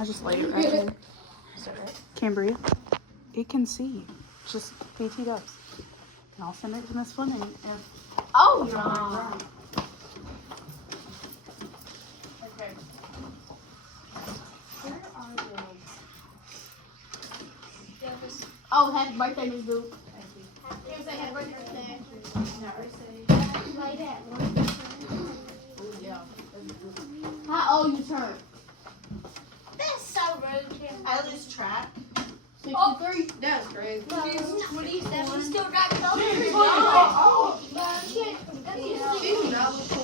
I just laid it right here. Cambria, it can see. Just PT does. And I'll send it to Miss Fleming if Oh, you don't no. mind. Okay. Where are those? Oh, happy birthday, Miss Boo. Thank you. You say happy birthday. Never say. Like that. Oh, yeah. How old you turn? That's so rude. I lose track. 63. That's great. What do you say? We still got those.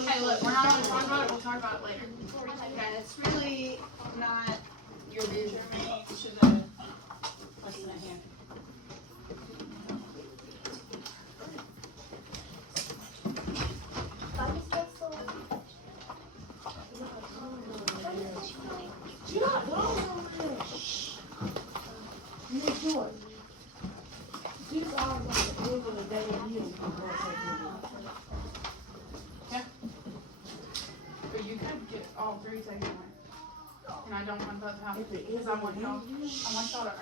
Hey, look, we're not going to talk about it. We'll talk about it later. Okay, it's really not your vision. You should have listened to him. But you could get all three taken away. And I don't want that to happen because I want y'all to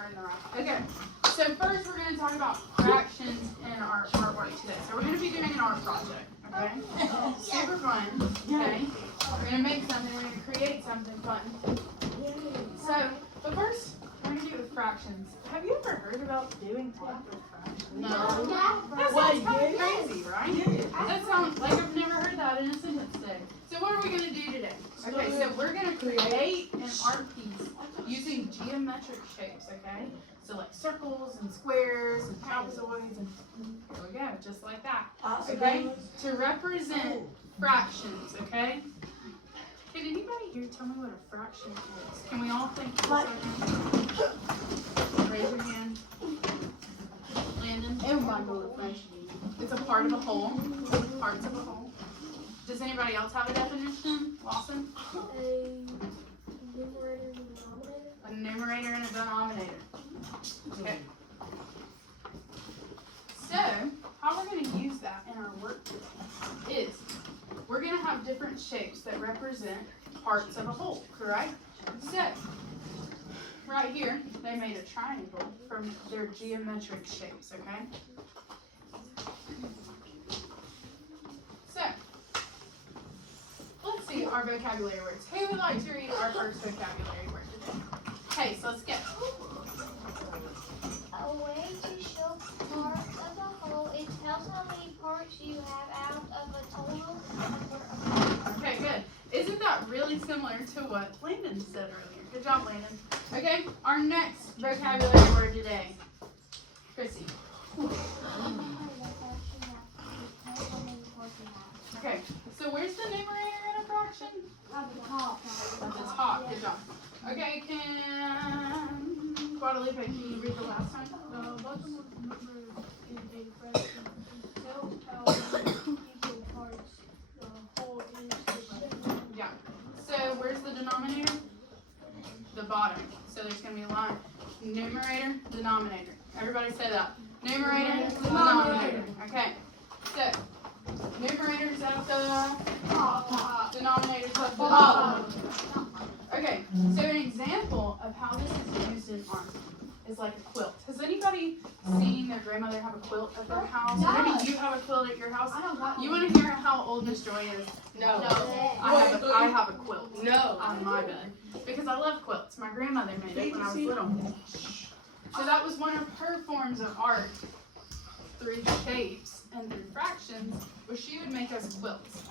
earn the right. Okay, so first we're going to talk about fractions in our artwork today. So we're going to be doing an art project, okay? Super fun, okay? We're going to make something, we're going to create something fun. So, but first, we're going to do it with fractions. Have you ever heard about doing math with fractions? No. That sounds kind of crazy, right? That sounds like I've never heard that in a sentence today. So what are we going to do today? Okay, so we're going to create an art piece using geometric shapes, okay? So like circles and squares and trapezoids and here we go, just like that. Okay? To represent fractions, okay? Can anybody here tell me what a fraction is? Can we all think for a second? Raise your hand. Landon? Everybody knows what fraction is. It's a part of a whole. Parts of a whole. Does anybody else have a definition? Lawson? A numerator and a denominator. Okay. So, how we're going to use that in our work is we're going to have different shapes that represent parts of a whole, correct? So, right here, they made a triangle from their geometric shapes, okay? So, let's see our vocabulary words. Who would like to read our first vocabulary word today? Okay, so let's go. A way to show parts of a whole. It tells how many parts you have out of a total number. Okay, good. Isn't that really similar to what Landon said earlier? Good job, Landon. Okay, our next vocabulary word today. Chrissy. Okay, so where's the numerator in a fraction? At the top. At the top. Good job. Okay, can Guadalupe, can you read the last time? Yeah. So where's the denominator? The bottom. So there's going to be a line. Numerator, denominator. Everybody say that. Numerator, denominator. Okay. So numerator's at the top. Denominator's at the bottom. Okay. So an example of how this is used in art is like a quilt. Has anybody seen their grandmother have a quilt at their house? Or maybe you have a quilt at your house. You want to hear how old Miss Joy is? No. I have a quilt. No. On my bed. Because I love quilts. My grandmother made it when I was little. So that was one of her forms of art through shapes and through fractions where she would make us quilts.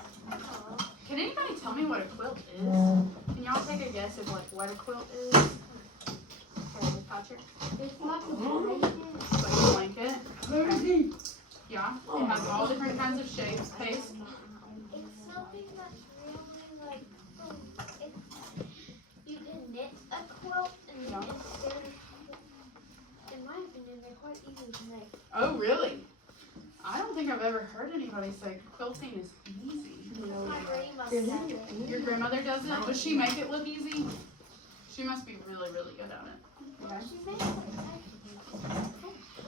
Can anybody tell me what a quilt is? Can y'all take a guess of like what a quilt is? Okay, Patrick? It's like a blanket. Like a blanket. Okay. Yeah. It has all different kinds of shapes. Pace. It's something that's really like, you can knit a quilt and then instead of, in my opinion, they're quite easy to make. Oh, really? I don't think I've ever heard anybody say quilting is easy. My grandma said it. Your grandmother does it? Does she make it look easy? She must be really, really good at it. Okay. She makes it.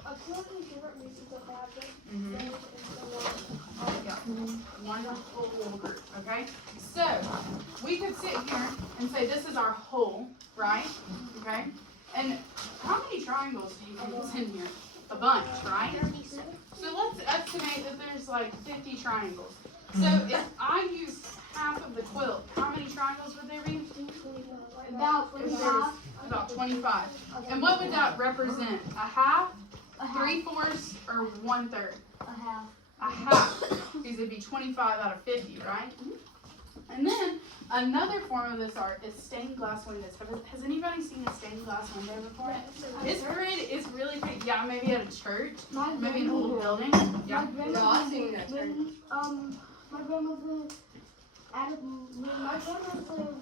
A quilt is different pieces of fabric. Mhm. Then it's Yeah. Wonderful group, okay? So, we could sit here and say this is our whole, right? Okay? And how many triangles do you think is in here? A bunch, right? So let's estimate that there's like 50 triangles. So if I use half of the quilt, how many triangles would there be? About If there's 25. about 25. And what would that represent? A half, 3/4, or 1/3? A half. A half, because it'd be 25 out of 50, right? And then another form of this art is stained glass windows. Has anybody seen a stained glass window before? It's pretty. It's really pretty. Yeah, maybe at a church, maybe in a little building. Yeah. My grandmother, my grandmother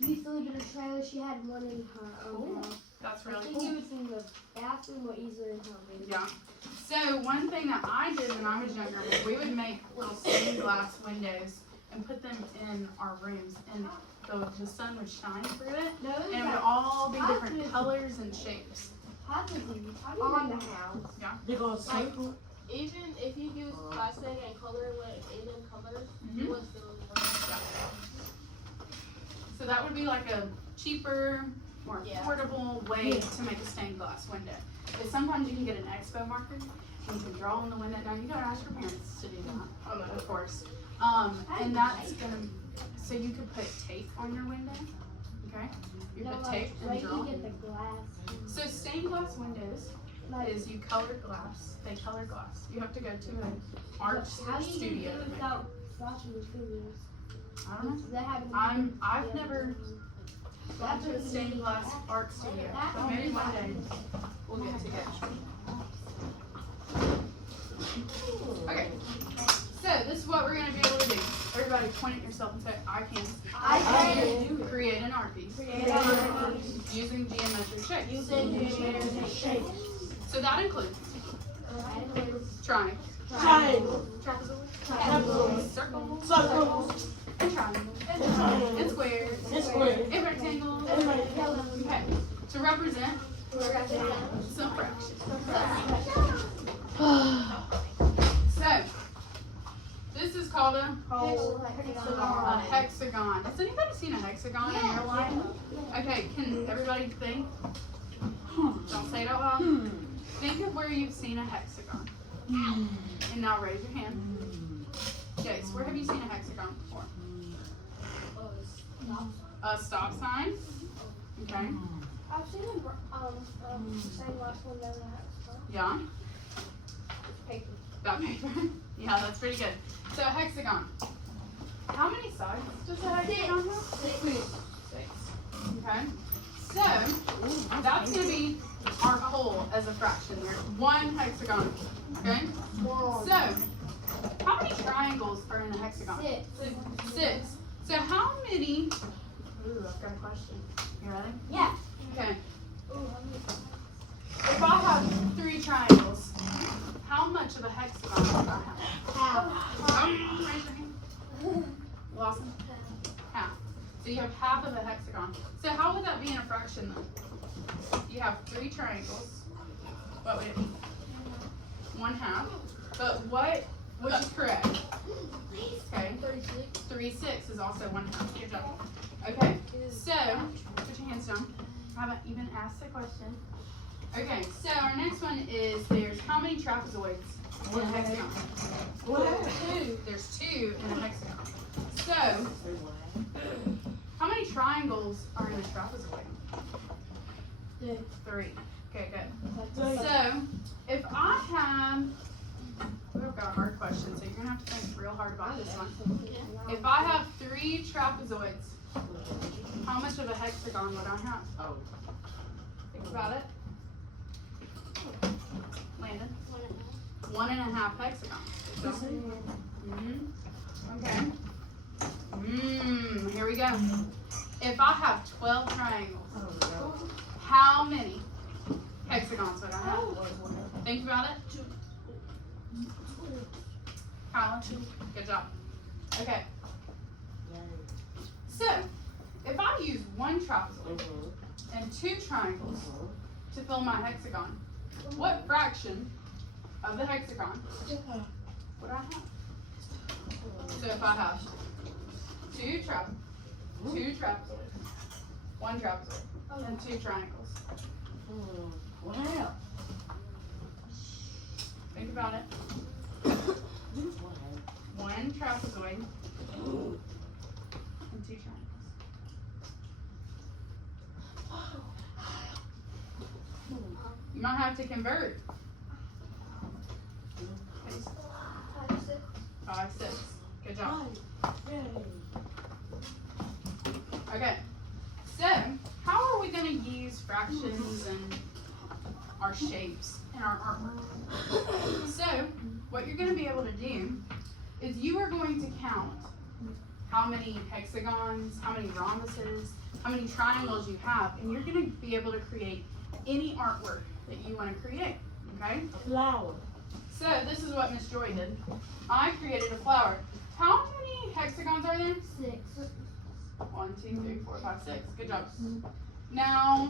used to live in a trailer. She had one in her own house. That's I really think cool. it was in the bathroom or easily in her room. Yeah. So one thing that I did when I was younger was we would make little stained glass windows and put them in our rooms, and the sun would shine through it, No, and it would all be different colors and shapes. on the house. They gonna circle. Even if you use plastic and color it in them colors, Mhm. it will still work. So that would be like a cheaper, more Yeah. affordable way to make a stained glass window. But sometimes you can get an expo marker and you can draw on the window. Now you gotta ask your parents to do that, of course. And that's gonna, so you could put tape on your window, okay? You put tape and draw. You get the glass. So stained glass windows is you color glass, they color glass. You have to go to an art How do you studio do to it make it. without washing your fingers? I don't know. Does that happen? I've never gone to a stained glass art studio, but maybe one day we'll get together. Okay, so this is what we're gonna be able to do. Everybody point at yourself and say, I can. I can. Create an art piece. Using geometric shapes. So that includes triangles, Triangle. trapezoids, circles, Circles. and triangles, and squares, And squares. and rectangles. Okay, to represent some fractions. So, this is called a hexagon. Has anybody seen a hexagon in your life? Okay, can everybody think? Don't say it out loud. Think of where you've seen a hexagon. And now raise your hand. Jace, where have you seen a hexagon before? A stop sign. Okay. I've seen stained glass window in the house. Yeah. Paper. That paper. Yeah, that's pretty good. So a hexagon. How many sides does a hexagon have? Six. Okay. So that's gonna be our whole as a fraction. There's one hexagon. Okay. So how many triangles are in a hexagon? 6. 6. So how many? Ooh, I've got a question. You ready? Yeah. Okay. If I have 3 triangles, how much of a hexagon do I have? Raise your hand. Lawson? Half. So you have half of a hexagon. So how would that be in a fraction then? You have 3 triangles. What would it be? 1/2. But which is correct? Okay. 3/6 is also 1/2. Good job. Okay. So put your hands down. I haven't even asked the question. Okay, so our next one is there's how many trapezoids in a hexagon? 2. There's 2 in a hexagon. So, how many triangles are in a trapezoid? 3. Okay, good. So, if I have, I've got a hard question, so you're gonna have to think real hard about this one. If I have 3 trapezoids, how much of a hexagon would I have? Think about it. Landon? 1.5 hexagon. Okay. Here we go. If I have 12 triangles, how many hexagons would I have? Think about it. Kyla, good job. Okay. So, if I use 1 trapezoid and 2 triangles to fill my hexagon, what fraction of the hexagon would I have? So if I have two trapezoids, one trapezoid, and two triangles. Wow. Think about it. One trapezoid and two triangles. You might have to convert. 5, 6. Good job. Okay. So, how are we going to use fractions and our shapes in our artwork? So, what you're going to be able to do is you are going to count how many hexagons, how many rhombuses, how many triangles you have, and you're going to be able to create any artwork that you want to create, okay? Flower. So this is what Miss Joy did. I created a flower. How many hexagons are there? 6. 1, 2, 3, 4, 5, 6. Good job. Now,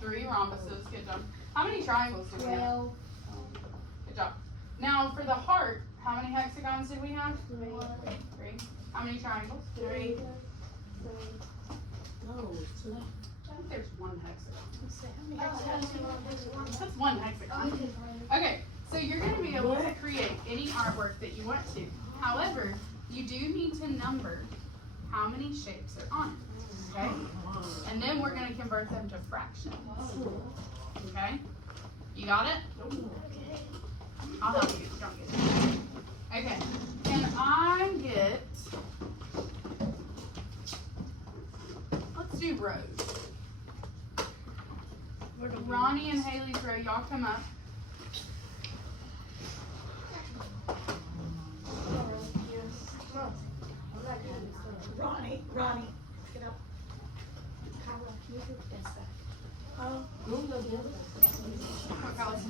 3 rhombuses. Good job. How many triangles do we have? 12. Good job. Now for the heart, how many hexagons did we have? 3. 3. How many triangles? 3. No, it's not. I think there's 1 hexagon. That's 1 hexagon. Okay, so you're going to be able to create any artwork that you want to. However, you do need to number how many shapes are on it. Okay? And then we're going to convert them to fractions. Okay? You got it? I'll help you if you don't get it. Okay. Can I get... Let's do rows. Ronnie and Haley's row, y'all come up. Ronnie, get up. Oh, What colors?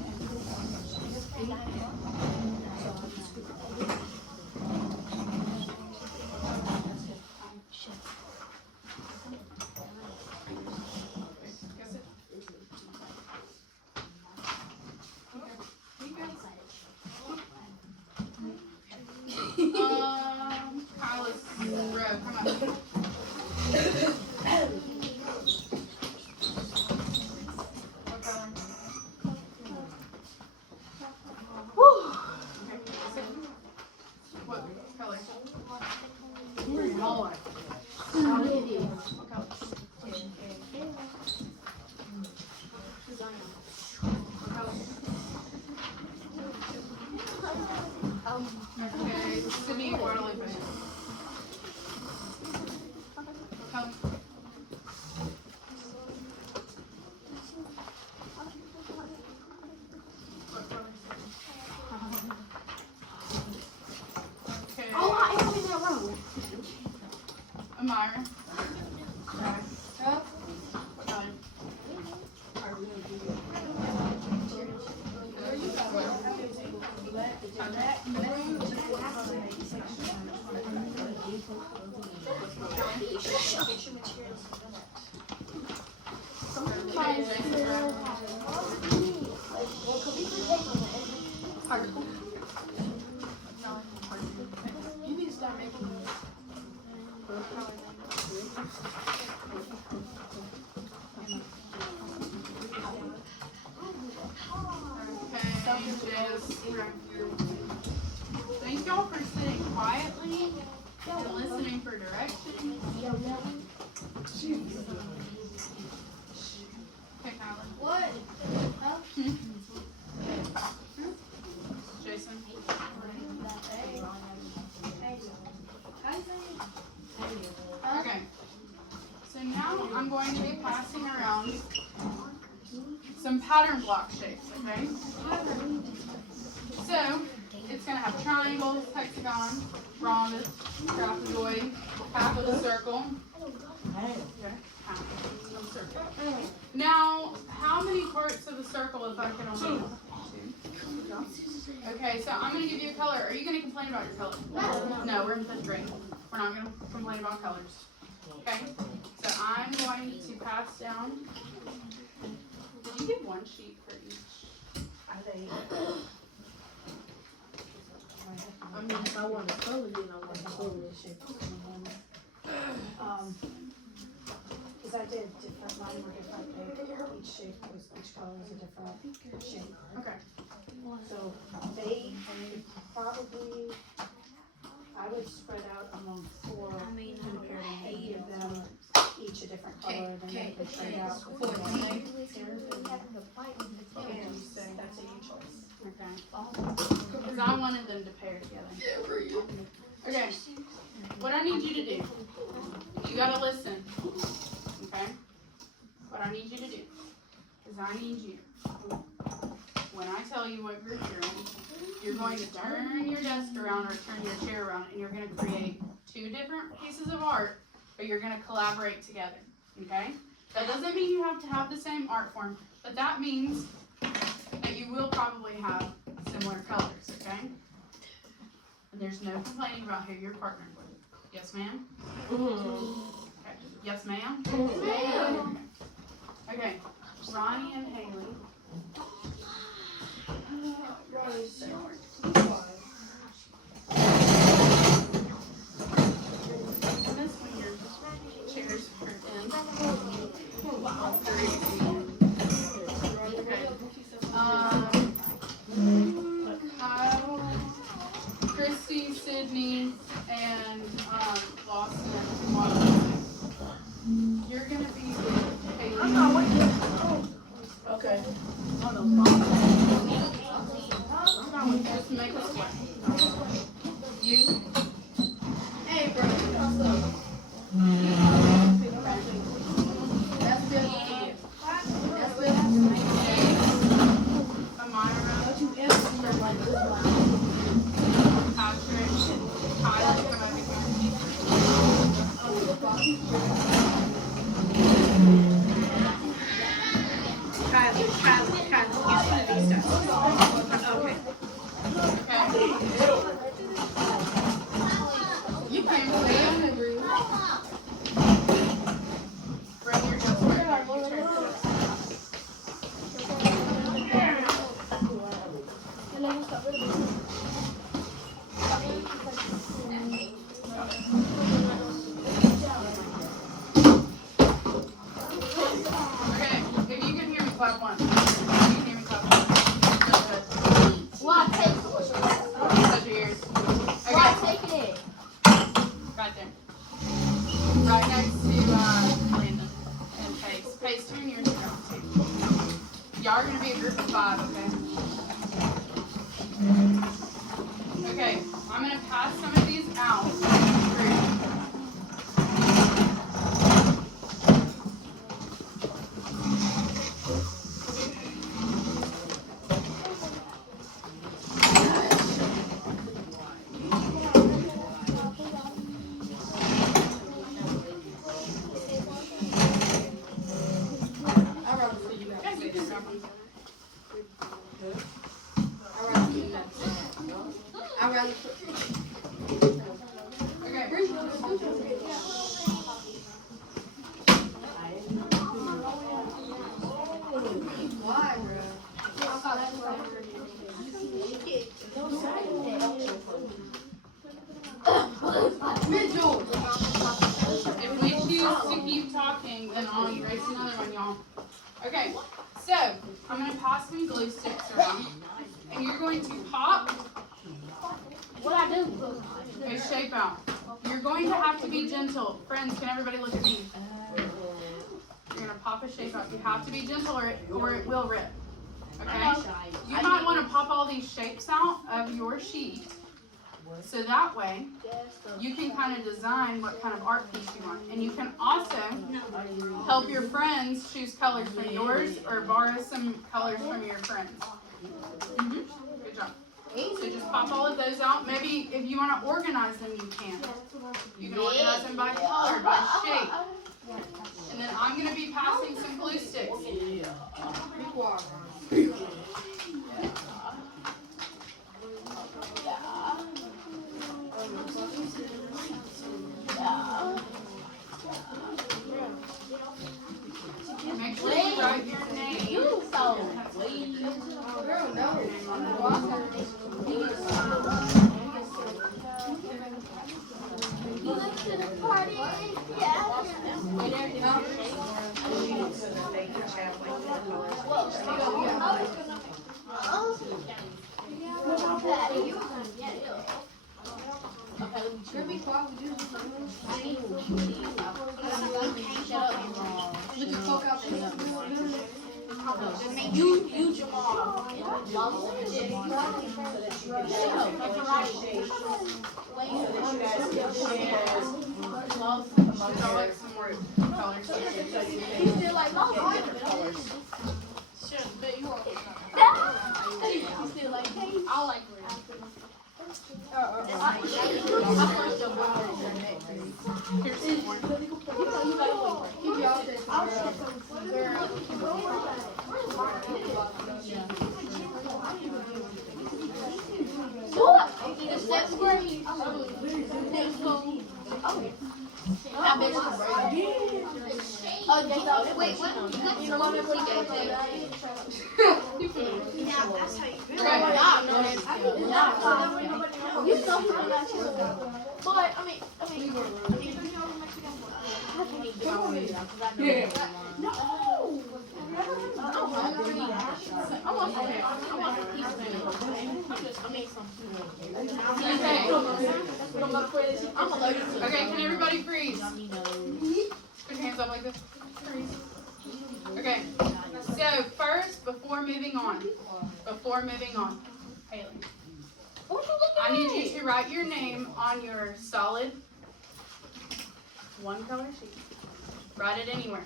Kyla's row, come up. What color? What color? Smaller. What color? Okay, Sydney Guadalupe. What color? What color? Okay. Oh, I am in that row. Amira. What color? Okay, Jason Brown. You need to start making Thank y'all for sitting quietly and listening for directions. Okay, Kyla. What? Jason. Okay. So now I'm going to be passing around some pattern block shapes, okay? So it's going to have triangles, hexagon, rhombus, trapezoid, half of a circle. Okay, half of a circle. Now, how many parts of a circle if I can only do 2? Okay, so I'm going to give you a color. Are you going to complain about your color? No, we're in 5th grade. We're not going to complain about colors. Okay, so I'm going to pass down. Did you get 1 sheet for each? I mean, if I want to color, then I want to color the shape. Cause I did different, mine were different, each shape was, each color was a different shape. Okay. So they probably, I would spread out among 4 compared to 8 of them, each a different color, then they could trade out. What do you say? That's a your choice. Okay. Because I wanted them to pair together. Okay. What I need you to do, you gotta listen. Okay? What I need you to do is I need you, when I tell you what group you're in, you're going to turn your desk around or turn your chair around and you're going to create 2 different pieces of art, but you're going to collaborate together. Okay? That doesn't mean you have to have the same art form, but that means that you will probably have similar colors. Okay? And there's no complaining about who you're partnered with. Yes, ma'am? Okay. Yes, ma'am? Okay. Ronnie and Haley. And this one, your chairs are in. All 3. Okay. Kyle, Christy, Sydney, and Lawson. You're gonna be with Haley. Okay. Just make a square. You. Hey, bro. What's up? That's good. That's good. Amira, Don't you ever see them like this one. Patrick, Kyle, come over here. Kylie, use one of these stuff. Okay. Okay. You can bring your just right here. Okay, if you can hear me, clap once. If you can hear me, clap once. Touch your ears. Okay. Right there. Right next to Landon and Pace. Pace, turn yours around too. Y'all are gonna be a group of 5, okay? Okay, I'm gonna pass some of these out. Guys, you can grab one. Okay. If we choose to keep talking, then I'll erase another one, y'all. Okay, so I'm gonna pass some glue sticks around, and you're going to pop a shape out. You're going to have to be gentle. Friends, can everybody look at me? You're gonna pop a shape out. You have to be gentle or it will rip. Okay? You might want to pop all these shapes out of your sheet. So that way, you can kind of design what kind of art piece you want. And you can also help your friends choose colors from yours or borrow some colors from your friends. Good job. So just pop all of those out. Maybe if you want to organize them, you can. You can organize them by color, by shape. And then I'm going to be passing some glue sticks. Make sure you write your name. You Jamal. I'll like some more colors. He's still like, He's still like, I like red. Here's some more. the seventh grade. I bet Wait, what? you know what I'm saying? Yeah, that's how you feel. You know but I mean, no. I want some piece I'm allergic to Okay, can everybody freeze? Put your hands up like this. Freeze. Okay, so first, before moving on, Haley, I need you to write your name on your solid one color sheet. Write it anywhere.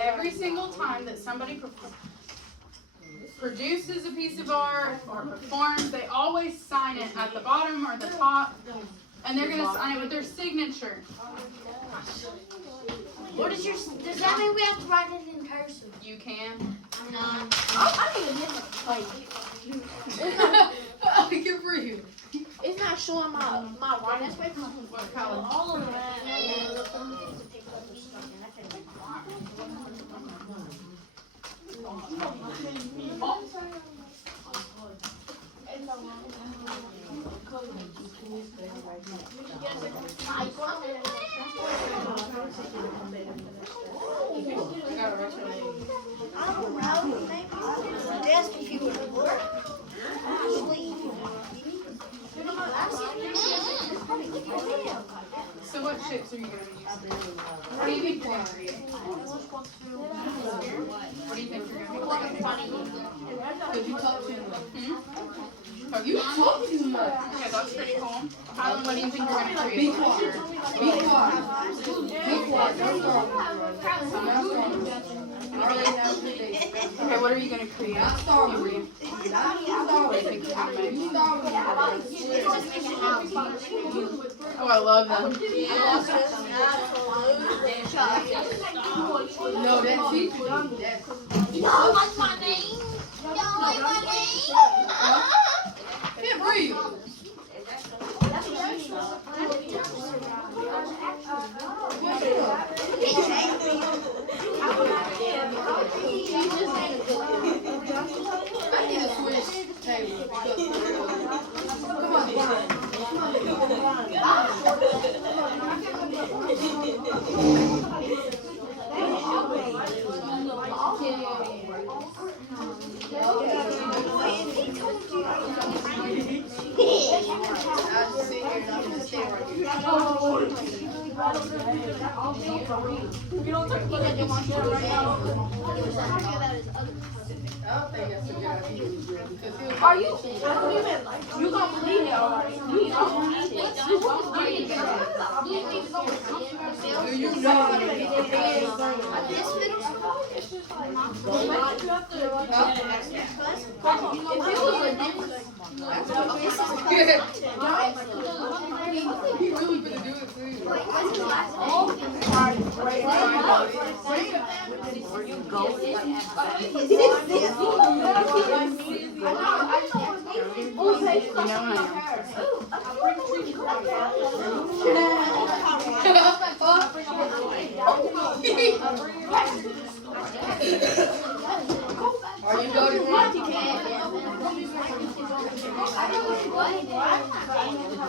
Every single time that somebody produces a piece of art or performs, they always sign it at the bottom or the top, and they're gonna sign it with their signature. What is your? Does that mean we have to write it in cursive? You can. I don't even get Good for you. It's not showing my writing space. What color? All of that. I don't know, maybe the desk if you would work. So what shapes are you going to use? What do you think you're going to create? What do you think you're going to create? Could you talk to him? Oh, you talk too much. Okay, that's pretty cool. Kylan, what do you think you're going to create? Be quiet. Be quiet. Be quiet. Don't start. Okay, what are you going to create? Not Star Wars. What do you think you're going to make? You start Oh, I love them. No, that's teacher. Y'all like my name? Y'all like my name? Can't breathe. I need to switch table. Come on, I just sit here and I'm gonna stay right here. I don't think that's a good idea. Because he'll- Are you? You gonna believe it, alright? Do you know This middle school? He really gonna do it too. Wait, what's his last name? Are you going to want to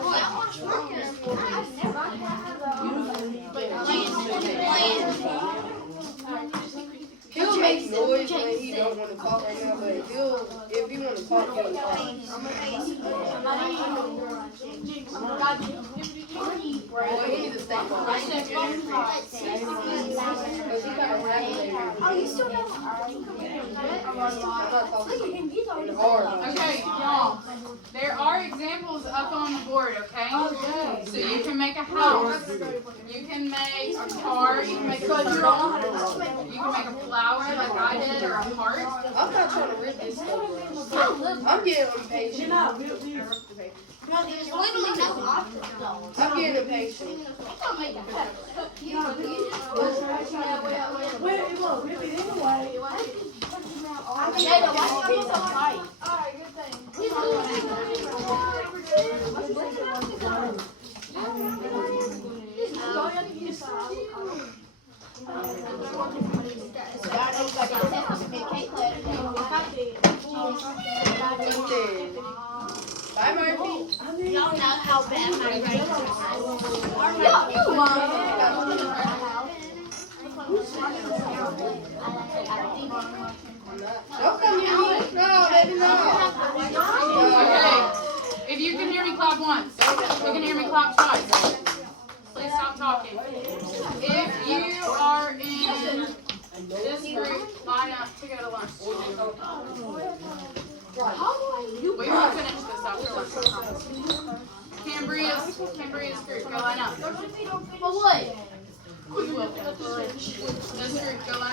Boy, I watch workers. make noise when he don't want to talk right now, but if he want to talk, he'll talk. Well, he needs to stay quiet. Because he got a regulator. Oh, you still know? I'm not talking in hard. Okay, y'all, there are examples up on the board, okay? So you can make a house, you can make a car, you can make a circle, you can make a flower like I did, or a heart. I'm not trying to rip this stuff. I'm getting impatient. There's literally no option. I'm getting impatient. Bye, Murphy. Y'all know how bad my brain is. Don't come here. No, baby, no. Okay, if you can hear me, clap once. If you can hear me, clap twice. Please stop talking. If you are in this group, line up to go to lunch. We will finish this after lunch. Cambria's group, go line up. For what? We will finish. This group, go line up.